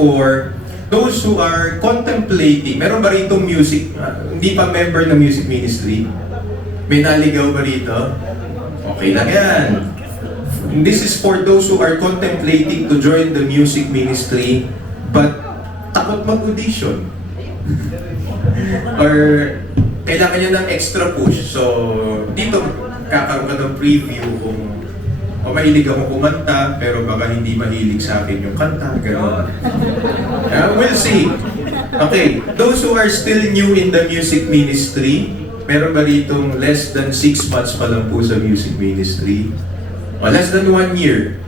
for those who are contemplating. Meron ba rito music, hindi pa member ng music ministry? May naligaw ba rito? Okay lang yan. This is for those who are contemplating to join the music ministry but takot mag-audition. Or kailangan nyo ng extra push. So, dito kakaroon ka ng preview kung mahilig akong kumanta, pero baka hindi mahilig sa akin yung kanta, gano'n. We'll see. Okay, those who are still new in the music ministry, meron ba ditong less than 6 months pa lang po sa music ministry? O less than 1 year?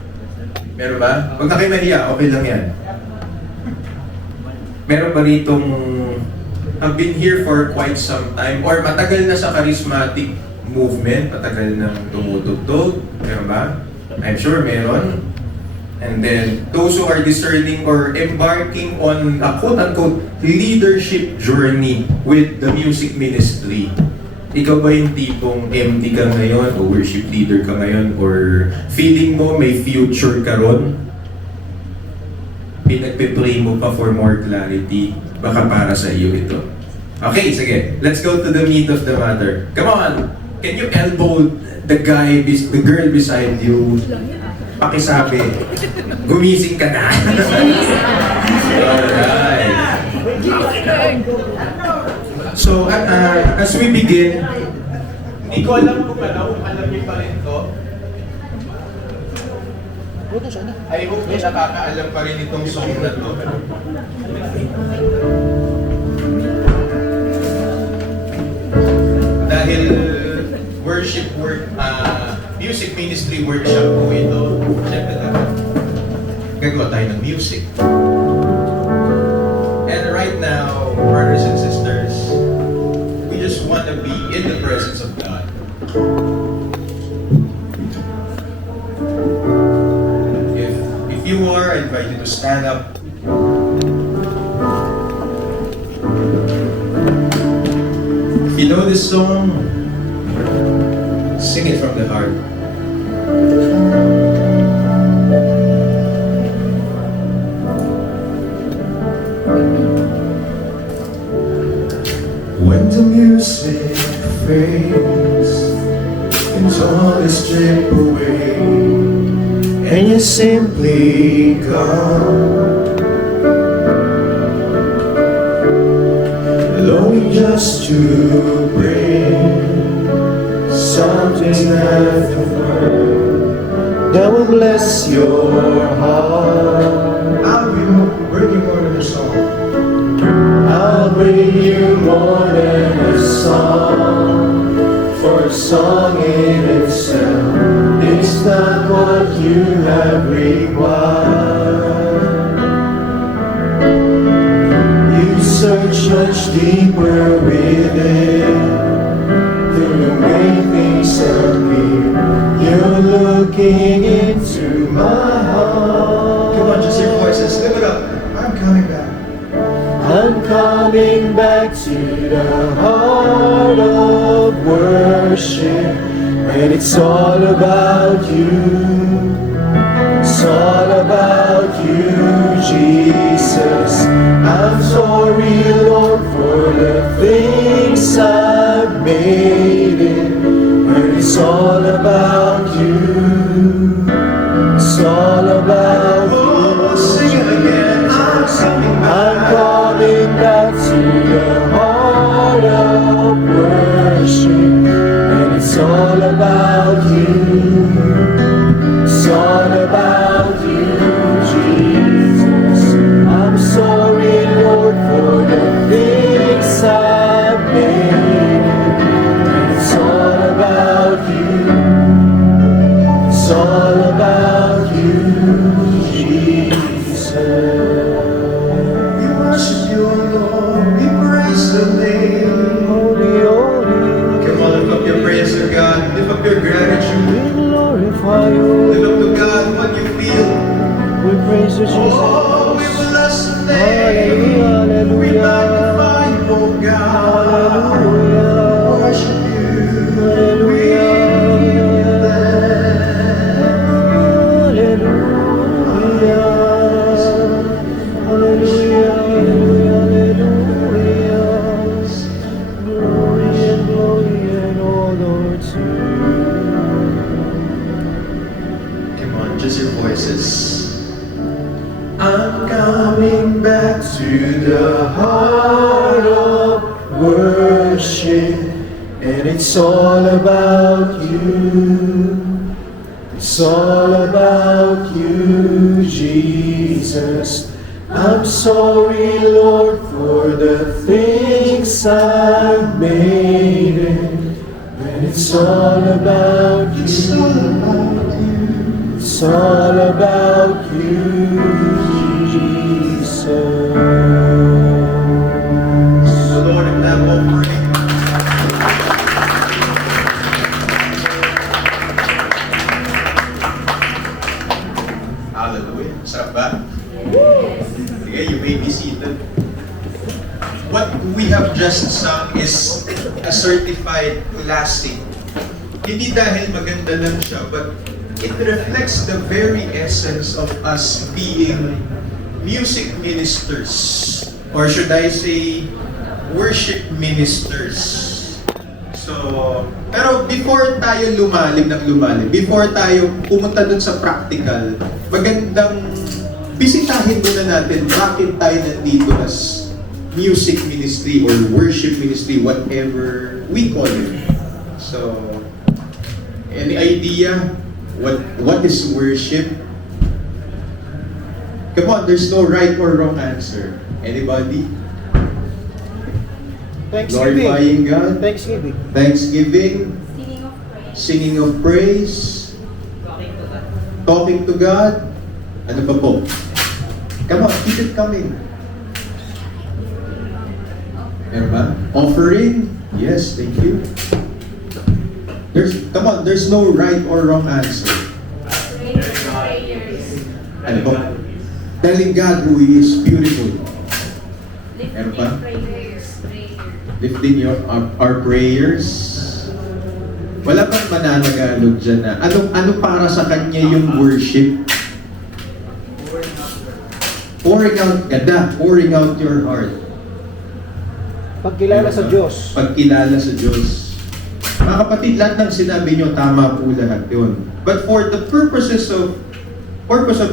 Meron ba? Huwag na kayo mahiya, okay lang yan. Meron ba ditong have been here for quite some time or matagal na sa charismatic movement, matagal nang tumutugtog? Meron ba? I'm sure meron. And then, those who are discerning or embarking on a quote-unquote leadership journey with the music ministry. Ikaw ba yung tipong MD ka ngayon o worship leader ka ngayon or feeling mo may future ka ron? Pinagpe-pray mo pa for more clarity? Baka para sa iyo ito. Okay, sige. Let's go to the meat of the matter. Come on! Can you elbow the girl beside you? Pakisabi, gumising ka na. Alright. So, as we begin, hindi ko alam kung alam niyo pa rin to. I hope na nakakaalam pa rin itong song na to. Dahil music ministry workshop po ito. Siyempre dapat gagawa tayo ng music. And right now, brothers and sisters, we just want to be in the presence of God. If you are, I invite you to stand up. If you know this song, sing it from the heart. When the music fades and all is stripped away and you're simply gone, longing just to bring something left of her that will bless your heart. I'll bring you more than a song. I'll bring you more than a song, for a song in itself is not what you have required. You search much deeper within, through the way things appear. You're looking into my heart. Come on, just your voices, lift it up. I'm coming back. I'm coming back to the heart of worship, and it's all about you. It's all about you, Jesus. I'm sorry, Lord, for the things I've made it, but it's all about you. It's all about you. Sing it again. I'm coming back to the heart of worship, and it's all about you. It's all about you, Jesus. I'm coming back to the heart of worship, and it's all about you. It's all about you, Jesus. I'm sorry, Lord, for the things I've made it. When it's all about you, it's all about you, Jesus. The Lord of that offering. Hallelujah. Sarap ba? Okay, you may be seated. What we have just sung is a certified classic. Hindi dahil maganda lang siya, but it reflects the very essence of us being music ministers. Or should I say, worship ministers. So, pero before tayo lumalim, before tayo pumunta dun sa practical, magandang bisitahin muna natin bakit tayo nandito as music ministry or worship ministry, whatever we call it. So, any idea what is worship? Come on, there's no right or wrong answer. Anybody? Glorifying God. Thanksgiving. Thanksgiving. Singing of praise. Singing of praise. Talking to God. Ano pa po? Come on, keep it coming. Meron ba? Offering? Yes, thank you. Come on, there's no right or wrong answer. Prayers. Ano po? Telling God who He is beautiful. Meron pa? Lifting our prayers. Wala bang mananagalog dyan na ano para sa Kanya yung worship? Pouring out, ganda, pouring out your heart. Pagkilala sa Diyos. Pagkilala sa Diyos. Mga kapatid, lahat ng sinabi nyo, tama po lahat yun. But for the purpose of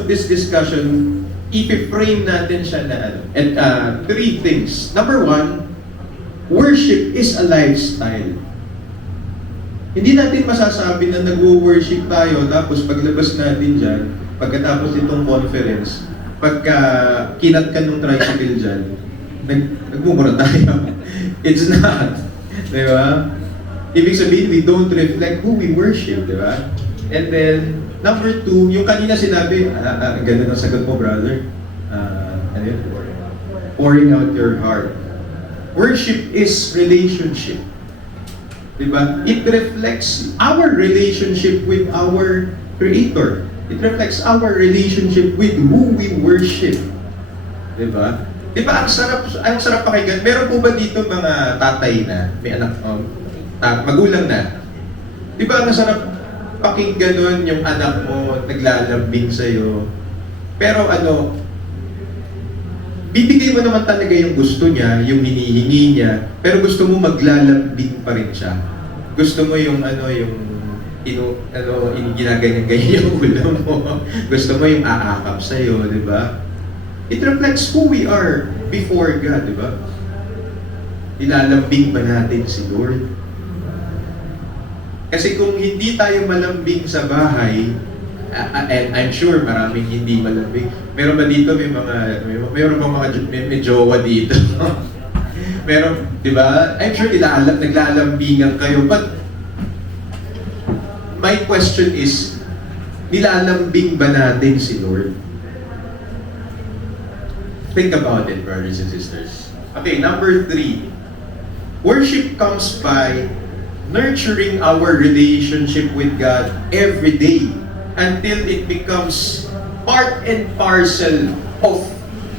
this discussion, i-frame natin siya na three things. Number one, worship is a lifestyle. Hindi natin masasabi na nag-worship tayo, tapos paglabas natin dyan, pagkatapos itong conference, pagka kinat ka nung tricycle dyan, nagmumura tayo. It's not. Di ba? Ibig sabihin, we don't reflect who we worship, di ba? And then, number two, yung kanina sinabi, ang ganda ng sagot mo, brother. Ano yun? Pouring out your heart. Worship is relationship. Diba? It reflects our relationship with our Creator. It reflects our relationship with who we worship. Diba? Diba, ang sarap pakinggan. Meron po ba dito mga tatay na, may anak, magulang na? Diba, ang sarap pakinggan nun yung anak mo naglalambing sa'yo. Pero bibigay mo naman talaga yung gusto niya, yung hinihingi niya, pero gusto mo maglalambing pa rin siya. Gusto mo yung ginaganyan-ganyan yung ulo mo. Gusto mo yung aakap sa'yo, di ba? It reflects who we are before God, di ba? Ilalambing ba natin si Lord? Kasi kung hindi tayo malambing sa bahay, and I'm sure maraming hindi malambing. Meron ba dito meron pa may jowa dito? Meron, di ba? I'm sure naglalambingan kayo. But my question is, nilalambing ba natin si Lord? Think about it, brothers and sisters. Okay, number three. Worship comes by nurturing our relationship with God every day until it becomes part and parcel of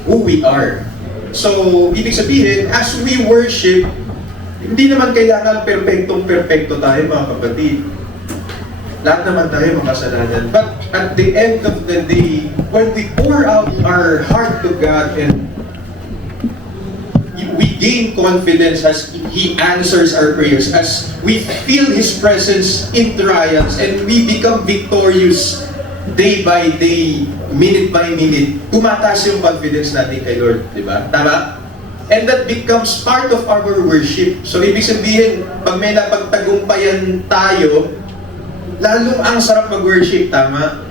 who we are. So, ibig sabihin, as we worship, hindi naman kailangan perfecto tayo, mga kapatid. Lahat naman tayo makasalanan. But at the end of the day, when we pour out our heart to God and we gain confidence as He answers our prayers, as we feel His presence in trials and we become victorious day by day, minute by minute, tumataas yung confidence natin kay Lord, di ba? Tama? And that becomes part of our worship. So, ibig sabihin, pag may napagtagumpayan tayo, lalong ang sarap mag-worship, tama?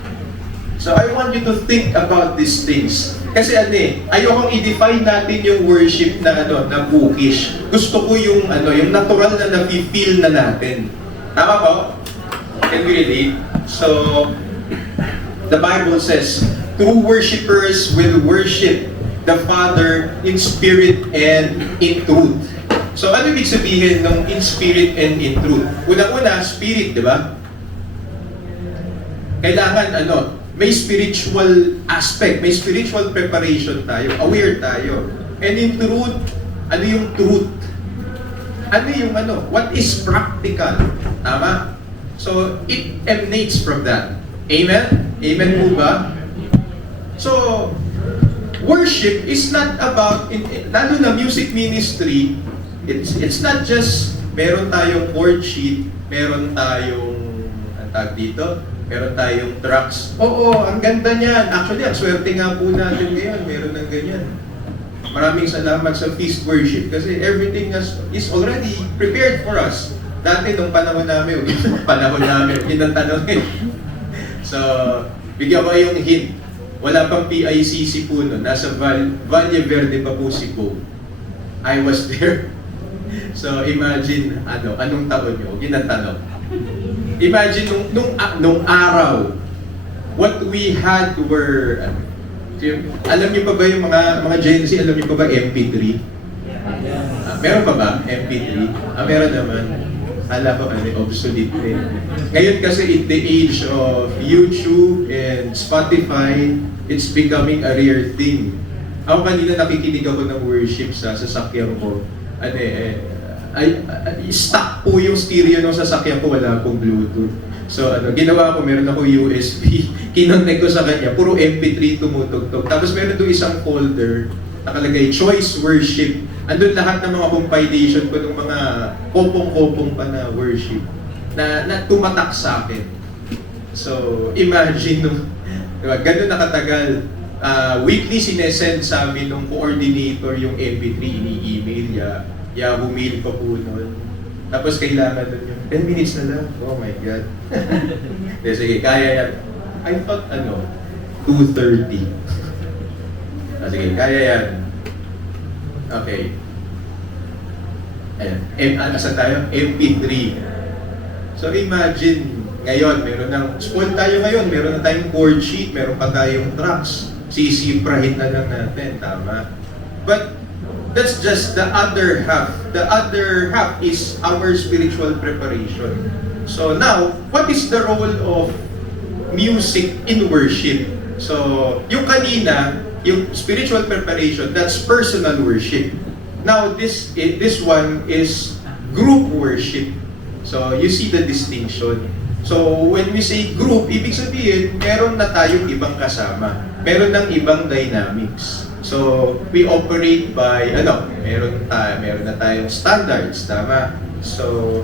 So, I want you to think about these things. Kasi ayokong i-define natin yung worship na na bookish. Gusto ko yung yung natural na nafe-feel na natin. Tama ba? Can we relate? So, the Bible says, true worshipers will worship the Father in spirit and in truth. So, ano ibig sabihin ng in spirit and in truth? Unang-una, spirit, di ba? Kailangan, may spiritual aspect, may spiritual preparation tayo, aware tayo. And in truth, ano yung truth? Ano yung what is practical? Tama? So, it emanates from that. Amen? Amen po ba? So, worship is not about, lalo na music ministry, it's not just meron tayong chord sheet, meron tayong, meron tayong tracks. Oo, ang ganda niyan. Actually, ang swerte nga po natin ngayon, meron ng ganyan. Maraming salamat sa feast worship kasi everything is already prepared for us. Dati nung panahon namin, yun ang tanong. So, bigyan ko yung hint. Wala pang PICC po nun. Nasa Valle Verde pa po si Poe. I was there. So, imagine, anong taon nyo? Yun ang tanong. Imagine nung araw, what we had were, alam niyo pa ba yung mga Gen Z, alam niyo pa ba MP3? Meron pa ba MP3? Meron naman. Hala ko obsolete rin. Ngayon kasi in the age of YouTube and Spotify, it's becoming a rare thing. Ako kanina nakikinig ako ng worship sa sasakyan ko. Stuck po yung stereo ng sasakyan ko, wala pong Bluetooth. So ginawa ko, meron ako USB, kinonect ko sa kanya, puro MP3 tumutugtog. Tapos meron doon isang folder, nakalagay Choice Worship. Andun lahat ng mga compilation ko ng mga kopong-kopong pa na worship na tumatak sa akin. So imagine diba, ganun nakatagal. Weekly sinesend sa amin ng coordinator yung MP3, ini-email niya. Yahoo Mail pa po nun. Tapos kailangan nun yung 10 minutes na lang. Oh my God. Sige, kaya yan. I thought 2:30. Sige, kaya yan. Okay. Ayan. Asan tayo? MP3. So imagine, ngayon, spoil tayo ngayon, meron na tayong chord sheet, meron pa tayong tracks. Sisiprahin na lang natin, tama? But that's just the other half. The other half is our spiritual preparation. So now, what is the role of music in worship? So, yung kanina, yung spiritual preparation, that's personal worship. Now, this one is group worship. So, you see the distinction. So, when we say group, ibig sabihin, meron na tayong ibang kasama. Meron ng ibang dynamics. So, we operate by, meron na tayong standards, tama? So,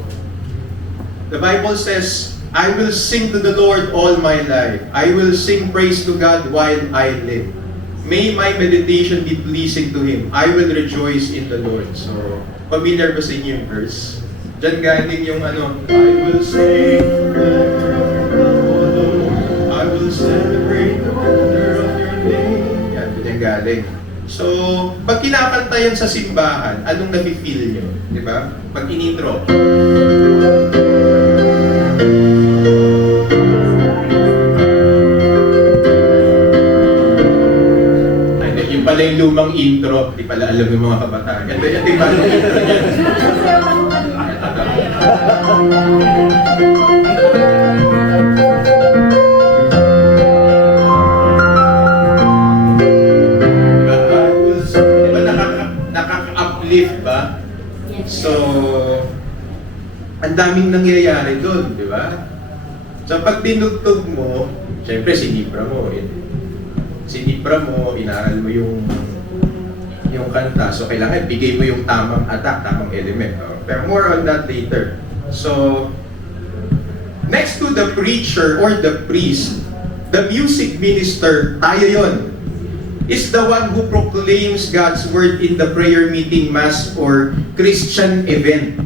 the Bible says, I will sing to the Lord all my life. I will sing praise to God while I live. May my meditation be pleasing to Him. I will rejoice in the Lord. So, familiar ba sa inyo yung verse? Diyan galing yung I will sing I will celebrate the wonder of your name. Yan galing. So, pag kinakanta yan sa simbahan, anong nafe-feel nyo? Di ba? Pag in-intro. Yung pala yung lumang intro, di pala alam yung mga kabataan. Ganda yan, di ba? Nakaka-uplift ba? So, ang daming nangyayari doon, di ba? So, pag tinugtog mo, syempre sinipra mo, inaral mo yung kanta. So, kailangan bigay mo yung tamang attack, tamang element. Pero more on that later. So, next to the preacher or the priest, the music minister, tayo yon, is the one who proclaims God's word in the prayer meeting, mass, or Christian event.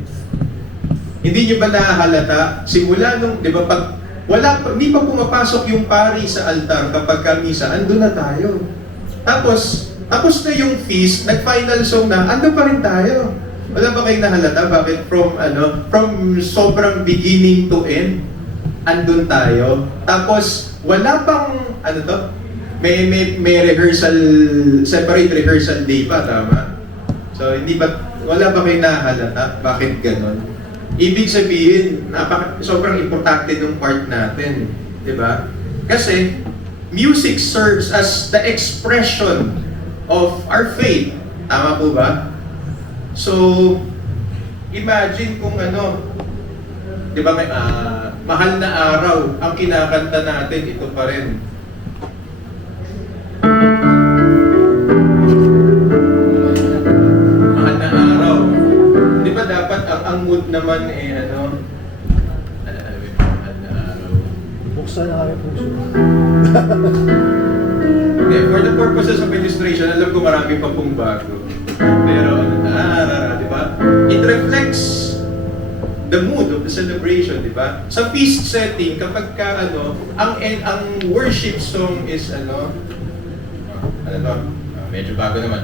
Hindi nyo ba nahahalata? Simula nung, di ba, pag hindi pa pumapasok yung pari sa altar kapag kamisa, andun na tayo. Tapos na yung feast, nag-final song na, andun pa rin tayo. Wala ba kayong nahalata? Bakit from sobrang beginning to end, andun tayo. Tapos, wala pang, may rehearsal, separate rehearsal day pa, tama? So, wala ba kayong nahalata? Bakit ganon? Ibig sabihin, sobrang importante ng part natin. Di ba? Kasi, music serves as the expression of our faith. Tama po ba? So, imagine kung di ba, mahal na araw, ang kinakanta natin, ito pa rin. Mahal na araw. Di ba dapat ang mood naman mahal na araw. Buksan na kami puso. Okay, for the purposes of illustration, alam ko marami pa pong bago. Pero, di ba? It reflects the mood of the celebration, di ba? Sa feast setting, kapag ang worship song is medyo bago naman.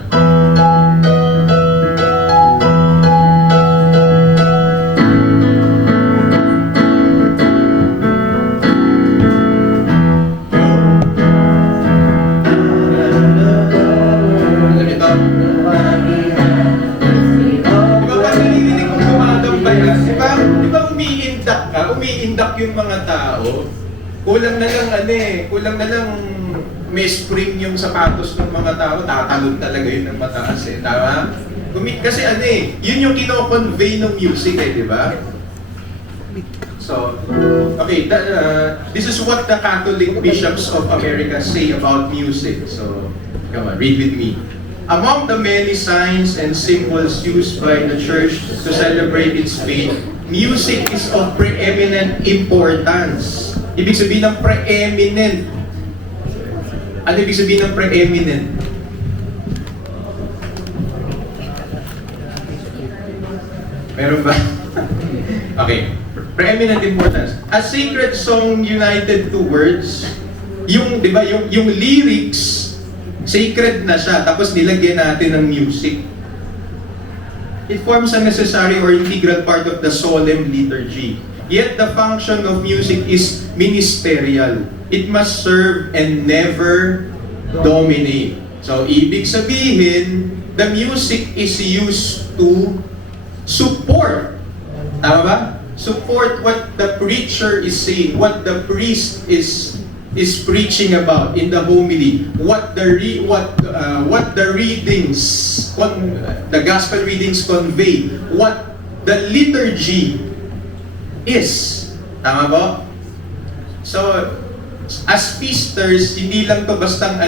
Umiindak yung mga tao, kulang na lang may spring yung sapatos ng mga tao, tatalon talaga yun ng mataas tama? Kasi yun yung kino-convey ng music di ba? So, okay, this is what the Catholic bishops of America say about music. So, come on, read with me. Among the many signs and symbols used by the church to celebrate its faith, music is of preeminent importance. Ibig sabihin ng preeminent. Ano ibig sabihin ng preeminent? Meron ba? Okay. Preeminent importance. A sacred song united to words, di ba, yung lyrics, sacred na siya, tapos nilagyan natin ng music. It forms a necessary or integral part of the solemn liturgy. Yet the function of music is ministerial. It must serve and never dominate. So, ibig sabihin, the music is used to support. Tama ba? Support what the preacher is saying, what the priest is preaching about in the homily, what the readings, what the gospel readings convey, what the liturgy is. Tama ba? So, as feasters, hindi lang to basta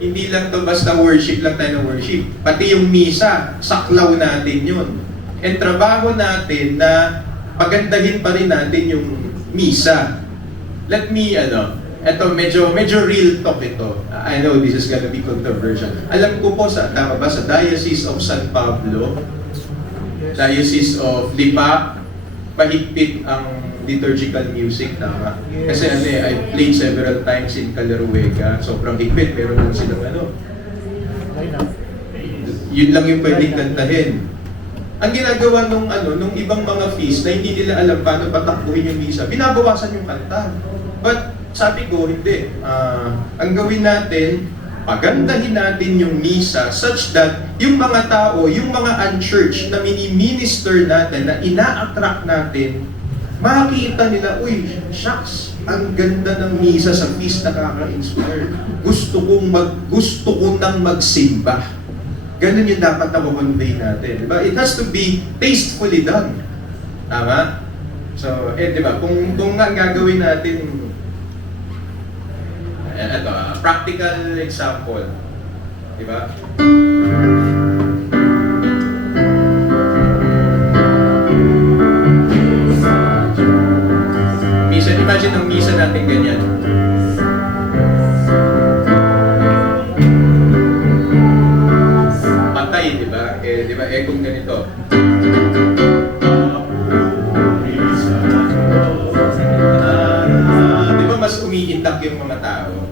hindi lang to basta worship lang tayo ng worship. Pati yung misa, saklaw natin yun. And trabaho natin na pagandahin pa rin natin yung misa. Let me, eto medyo real talk ito. I know this is gonna be controversial. Alam ko po tama ba, sa Diocese of San Pablo, Diocese of Lipa, mahigpit ang liturgical music, tama? Kasi I played several times in Calaruega, sobrang higpit, meron lang silang yun lang yung pwedeng kantahin. Ang ginagawa nung ibang mga feast na hindi nila alam paano patakbuhin yung misa, binabawasan yung kanta. But sabi ko, hindi. Ang gawin natin, pagandahin natin yung misa such that yung mga tao, yung mga unchurched na mini-minister natin, na ina-attract natin, makikita nila, uy, shucks, ang ganda ng misa sa feast, nakaka-inspire. Gusto ko nang magsimba. Ganun yung dapat na convey natin. Diba? It has to be tastefully done. Tama? So, diba? Kung nga gagawin natin, practical example. Diba? Misa, imagine ang misa natin ganyan. di ba? Di ba, kung ganito. Di ba mas umiitak yung mga tao?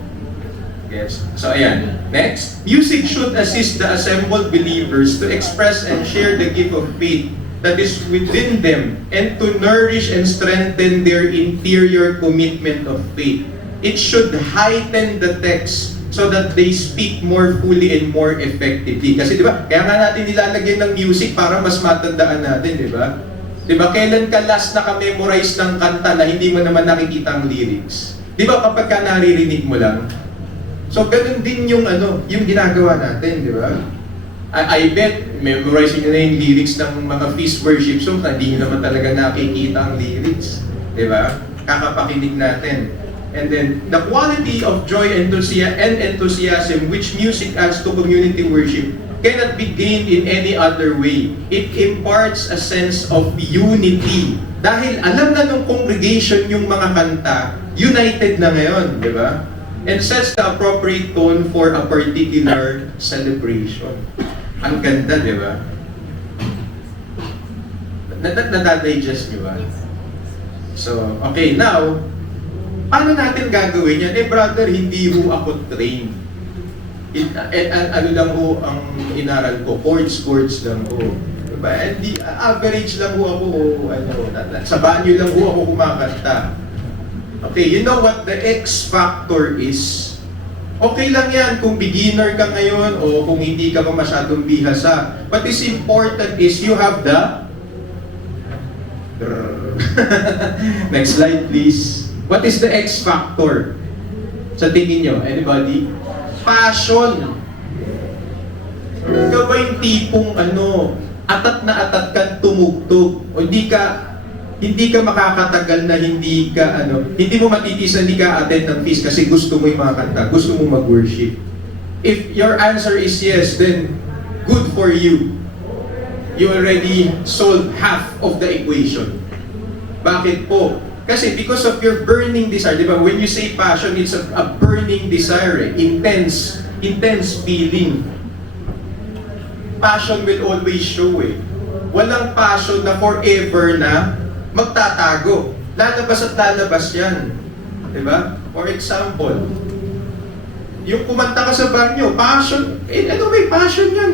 Yes. So ayan. Next, music should assist the assembled believers to express and share the gift of faith that is within them and to nourish and strengthen their interior commitment of faith. It should heighten the text so that they speak more fully and more effectively. Kasi di ba, kaya nga natin nilalagyan ng music para mas matandaan natin, di ba? Di ba, kailan ka last naka-memorize ng kanta na hindi mo naman nakikita ang lyrics? Di ba, kapag ka naririnig mo lang? So, ganun din yung yung ginagawa natin, di ba? I bet, memorizing nyo na yung lyrics ng mga feast worship songs na hindi nyo naman talaga nakikita ang lyrics. Di ba? Kakapakinig natin. And then, the quality of joy and enthusiasm which music adds to community worship cannot be gained in any other way. It imparts a sense of unity. Dahil alam na ng congregation yung mga kanta, united na ngayon, di ba? And sets the appropriate tone for a particular celebration. Ang ganda, di ba? Nadadigest nyo ba? So, okay, now, paano natin gagawin yan? Brother, hindi ho ako trained. Ano lang ho ang inaral ko? Chords lang ho. Diba? Average lang ho ako. Sa banyo lang ho ako kumakanta. Okay, you know what the X factor is? Okay lang yan kung beginner ka ngayon o kung hindi ka pa masyadong bihasa. What is important is you have the... Next slide, please. What is the X factor? Sa tingin nyo, anybody? Passion. Ikaw ba yung tipong atat na atat kang tumugtog o hindi ka makakatagal na hindi mo matitis na hindi ka attend ng feast kasi gusto mo yung mga kanta, gusto mo mag-worship. If your answer is yes, then good for you. You already solved half of the equation. Bakit po? Kasi because of your burning desire, di ba? When you say passion, it's a burning desire, intense feeling. Passion will always show Walang passion na forever na magtatago. Lalabas at lalabas yan. Di ba? For example, yung kumanta ka sa banyo, passion, may passion yan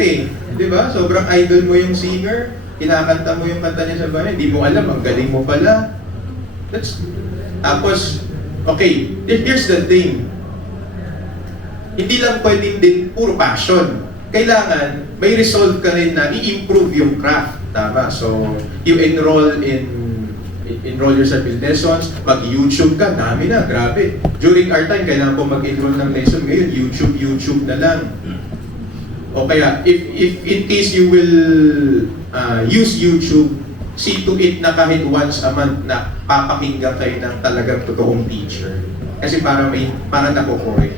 Di ba? Sobrang idol mo yung singer, kinakanta mo yung kanta niya sa banyo, hindi mo alam, ang galing mo pala. Tapos, okay, here's the thing. Hindi lang pwedeng din puro passion. Kailangan, may resolve ka rin na i-improve yung craft. Tama? So, you enroll yourself in lessons, mag-YouTube ka, dami na, grabe. During our time, kailangan po mag-enroll ng lesson. Ngayon, YouTube na lang. O kaya, if in case you will use YouTube, see to it na kahit once a month na papakinggan kayo ng talagang totoong teacher. Kasi para nakukorek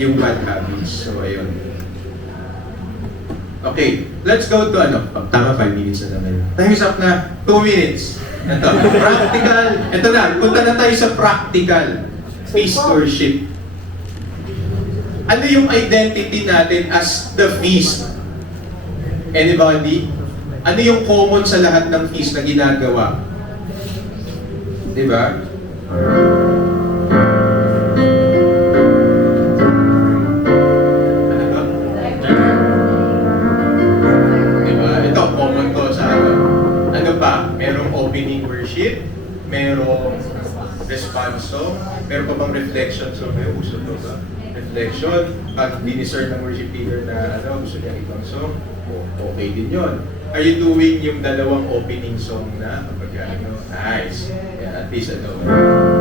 yung bad habits. So, ayun. Okay, let's go to tama 5 minutes na naman. Time's up na 2 minutes. Practical. Ito na, punta na tayo sa practical. Feast worship. Ano yung identity natin as the feast? Anybody? Ano yung common sa lahat ng feast na ginagawa? Diba? Ano ba? Diba? Ito, common to sa ano pa? Merong opening worship, merong response song, meron pa bang reflection song? May uso to ba? Reflection, pag diniscern ng worship leader na gusto niya ibang song, okay din yon. Are you doing yung dalawang opening song na kapag nice. Yeah, at least ang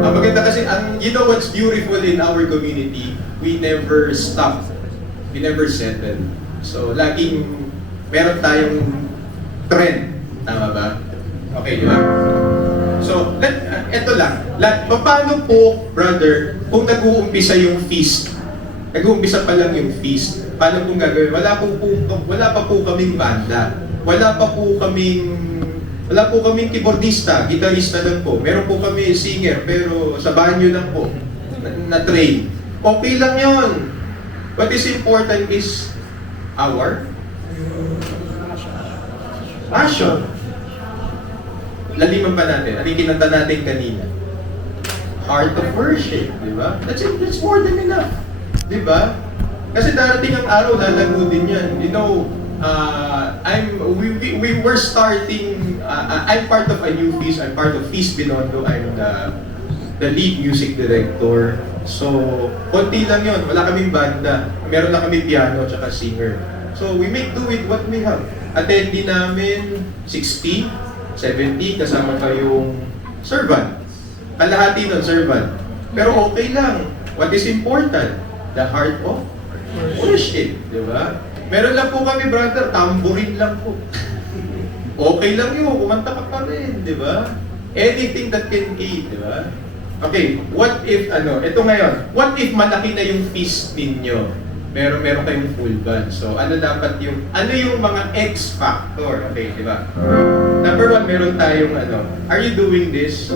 maganda kasi, you know what's beautiful in our community? We never stop. We never settle. So, laging meron tayong trend. Tama ba? Okay, di ba? So, eto lang. Paano po, brother, kung nag-uumpisa yung feast? Nag-uumpisa pa lang yung feast. Paano pong gagawin? Wala pa po kaming banda. Wala po kaming keyboardista, gitarista lang po. Meron po kami singer, pero sa banyo lang po, na-train. Okay lang yon. What is important is our Passion. Laliman pa natin. Ano yung kinanta natin kanina? Heart of worship, di ba? That's it. That's more than enough. Di ba? Kasi darating ang araw, lalago din yan. You know, we were starting, I'm part of a new feast. I'm part of Feast Binondo. I'm the lead music director. So, konti lang yun. Wala kaming banda. Meron lang kami piano at saka singer. So, we make do with what we have. Attendee namin 60, 70, kasama pa yung servant. Kalahati ng servant. Pero okay lang. What is important? The heart of worship. Diba? Meron lang po kami, brother, tambourine lang po. Okay lang yun. Kumanta ka pa rin. Diba? Anything that can aid. Diba? Okay, what if, ito ngayon, what if malaki na yung feast ninyo? Meron kayong full band. So, ano yung mga X factor? Okay, di ba? Number one, meron tayong are you doing this?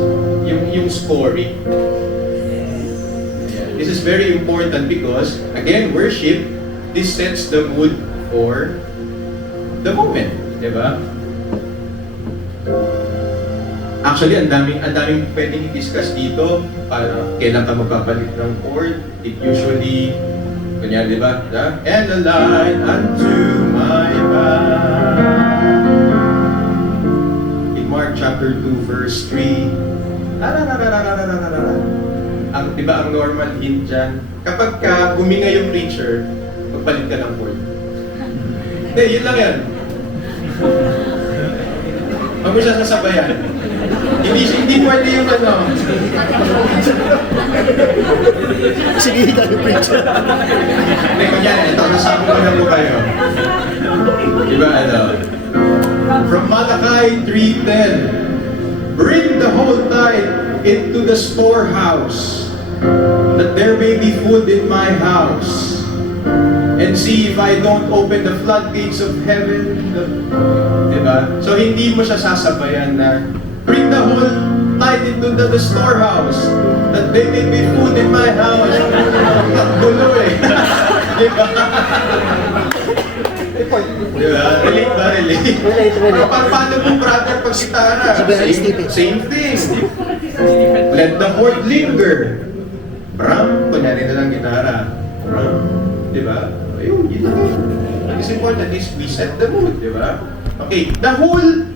Yung scoring. This is very important because, again, worship, this sets the mood for the moment. Di ba? Actually, ang daming pwedeng i-discuss dito para kailan ka magpapalit ng chord. It usually, kanya, di ba? And a light unto my path. In Mark chapter 2, verse 3, di ba ang normal hint dyan? Kapag huminga yung preacher, magpalit ka ng chord. Hindi, yun lang yan. Huwag mo siya sasabayan. Hindi pwede yung Sige, ikaw yung preacher. Hindi, kunyari, ito, nasama ko na po kayo. Diba, From Malachi 3:10, bring the whole tithe into the storehouse, that there may be food in my house. And see if I don't open the floodgates of heaven. Diba? So, hindi mo siya sasabayan na bring the whole tithe into the storehouse, that they may be food in my house. Gulo eh. Diba? Diba? Relate ba? Relate? Relate. Paano po, brother, pag gitara? Same thing. Let the word linger. Bram, kunyari na lang gitara. Bram. Diba? Ayun, yun lang. What is important is we set the mood, diba? Okay, the whole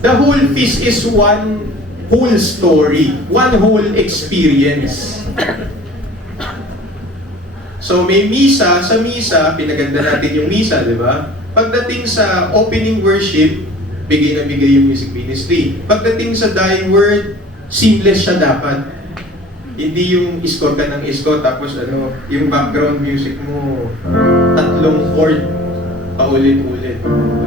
the whole feast is one whole story, one whole experience. So may misa, sa misa, pinaganda natin yung misa, di ba? Pagdating sa opening worship, bigay na bigay yung music ministry. Pagdating sa dying word, seamless siya dapat. Hindi yung iskot ka ng iskot, tapos yung background music mo, tatlong chord, paulit-ulit.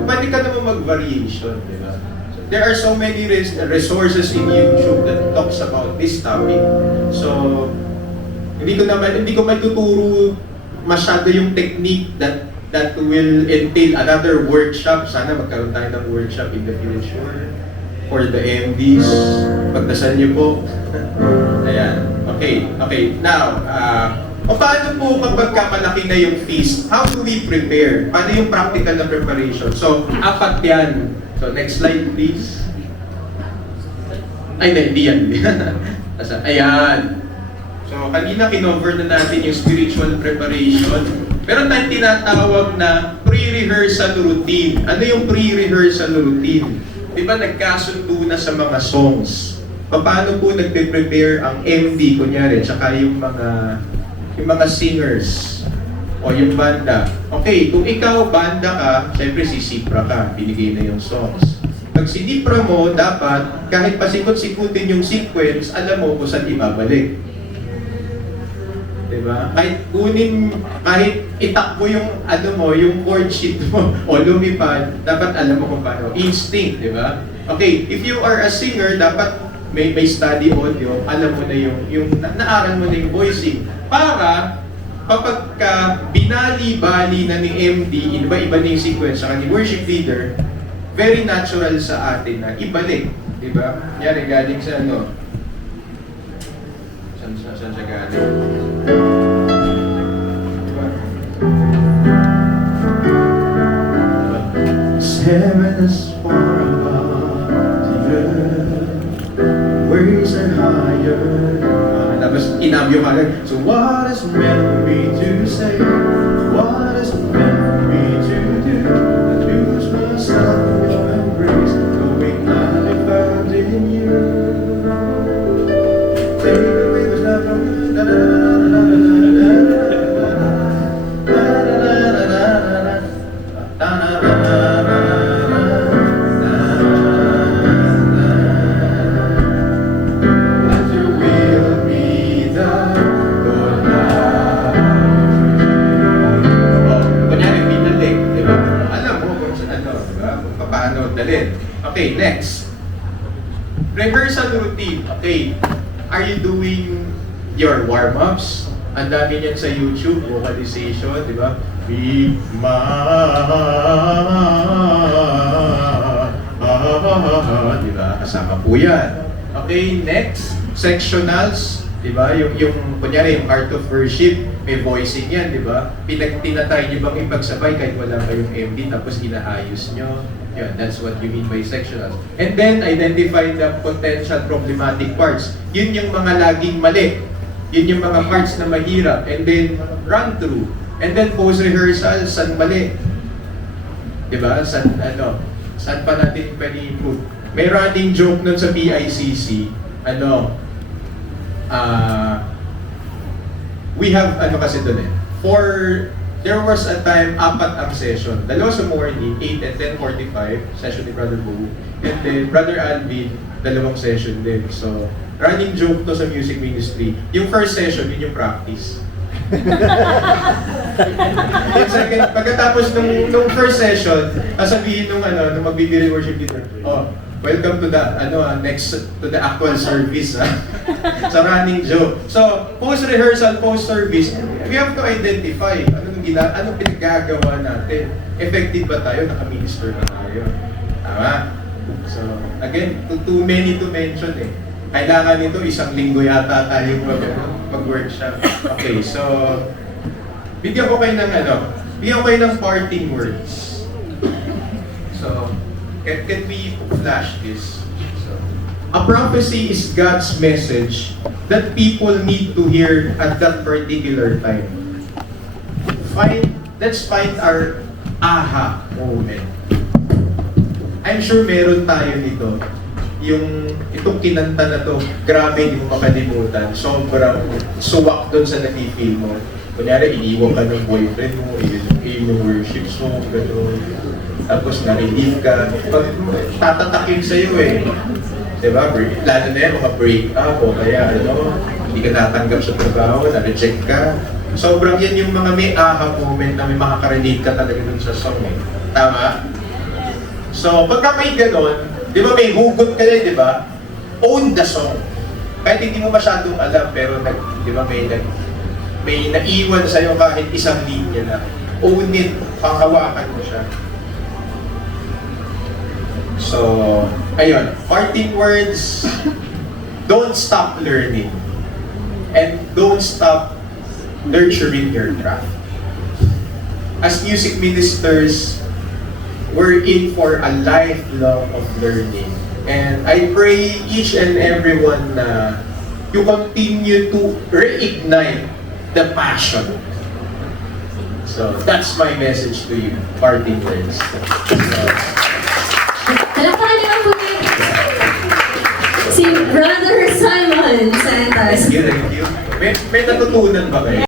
Pwede ka naman mag-variation, di ba? So, there are so many resources in YouTube that talks about this topic. So, hindi ko may tuturo masyado yung technique that will entail another workshop. Sana magkaroon tayo ng workshop in the future for the MDs. Pagdasal niyo po. Ayan. Okay. Now, paano po kapag malaki na yung feast? How do we prepare? Paano yung practical na preparation? So, 4 yan. So, next slide please. Ay, hindi yan. Ayan. So, kanina kinover na natin yung spiritual preparation. Meron tayong tinatawag na pre-rehearsal routine. Ano yung pre-rehearsal routine? Di ba nagkasundo na sa mga songs? Paano po nagpe-prepare ang MD, kunyari, tsaka yung mga singers o yung banda? Okay, kung ikaw banda ka, syempre sisipra ka, binigay na yung songs. Pag sinipra mo, dapat kahit pasikot-sikutin yung sequence, alam mo kung saan ibabalik. Diba? Kahit itakbo yung yung chord sheet mo o lumipad, dapat alam mo kung paano. Instinct, diba? Okay, if you are a singer, dapat may study audio, alam mo na yung naaral mo na yung voicing. Para kapag binali-bali na ni MD, iba-iba na yung sequence sa ni worship leader, very natural sa atin na ibalik. Diba? Yan, galing sa saan siya galing? Diba? as far above the earth. Ways are higher. Tapos inabyo ka agad. So what is meant for me to say? What is meant for me to do? I lose myself in your embrace, knowing I'll be found in you. Take away the love from me. Okay, next. Rehearsal routine. Okay. Are you doing your warm-ups? Ang dami niyan sa YouTube, vocalization, di ba? Be di ba? Kasama po yan. Okay, next. Sectionals, di ba? Yung kunyari, yung art of worship, may voicing yan, di ba? Tinatry niyo bang ipagsabay kahit wala kayong MD, tapos inaayos nyo? Yan, that's what you mean by sectionals. And then, identify the potential problematic parts. Yun yung mga laging mali. Yun yung mga parts na mahirap. And then, run through. And then, post-rehearsal, saan mali? Diba? Saan pa natin pwede improve? May running joke nun sa PICC. We have, kasi dun there was a time, 4 ang session. Dalawa sa morning, 8 and 10:45, session ni Brother Boo. And then, Brother Alvin, 2 session din. So, running joke to sa music ministry. Yung first session, yun yung practice. Yung second, pagkatapos nung first session, sabihin nung magbibigay worship leader, welcome to the next to the actual service sa running joke. So, post-rehearsal, post-service, we have to identify anong pinagagawa natin. Effective ba tayo? Naka-minister ba tayo? Tama? So, again, too many to mention Kailangan nito, 1 linggo yata tayo mag-workshop. Okay, so, bigyan ko kayo ng parting words. So, can we flash this? So, a prophecy is God's message that people need to hear at that particular time. Let's find our aha moment. I'm sure meron tayo nito. Itong kinanta na to, grabe, hindi mo makalimutan. Sobrang suwak doon sa nafe-feel mo. Kunyari, iniwan ka ng boyfriend mo, yung worship song, gano'n. Tapos na-relieve ka. Pag tatatakin sa'yo Diba? Lalo na yan, mga break-up o kaya hindi ka natanggap sa trabaho, na-reject ka. Sobrang yan yung mga may aha moment na may makaka-relate ka talaga dun sa song Tama? So, pagka may gano'n, di ba may hugot ka di ba? Own the song. Kahit hindi mo masyadong alam, pero di ba may naiwan sa'yo kahit 1 linya na. Own it, panghawakan mo siya. So, ayun, parting words, don't stop learning. And don't stop nurturing your craft. As music ministers, we're in for a lifelong of learning. And I pray each and everyone na you continue to reignite the passion. So that's my message to you, parting words. Palakpakan niyo po si Brother Simon Santos. Thank you. May natutunan ba kayo?